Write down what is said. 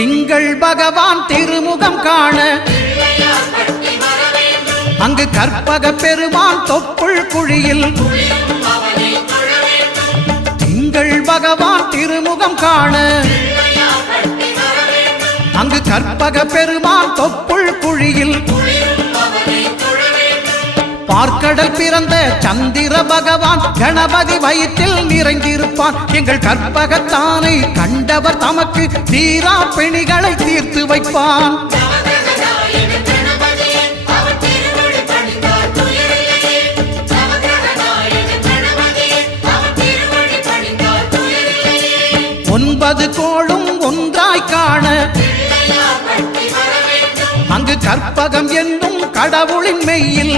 திங்கள் பகவான் திருமுகம் காண அங்கு கற்பக பெருமான் தொப்புள் குழியில் திங்கள் பகவான் திருமுகம் காண அங்கு கற்பக பெருமான் தொப்புள் குழியில் பார்க்கடல் பிறந்த சந்திர பகவான் கணபதி வயிற்றில் நிறைந்திருப்பான் எங்கள் கற்பகத்தானை கண்டவர் தமக்கு தீரா பிணிகளை தீர்த்து வைப்பான் ஒன்பது கோளும் ஒன்றாய் காண அங்கு கற்பகம் என்னும் கடவுளின் மெய்யில்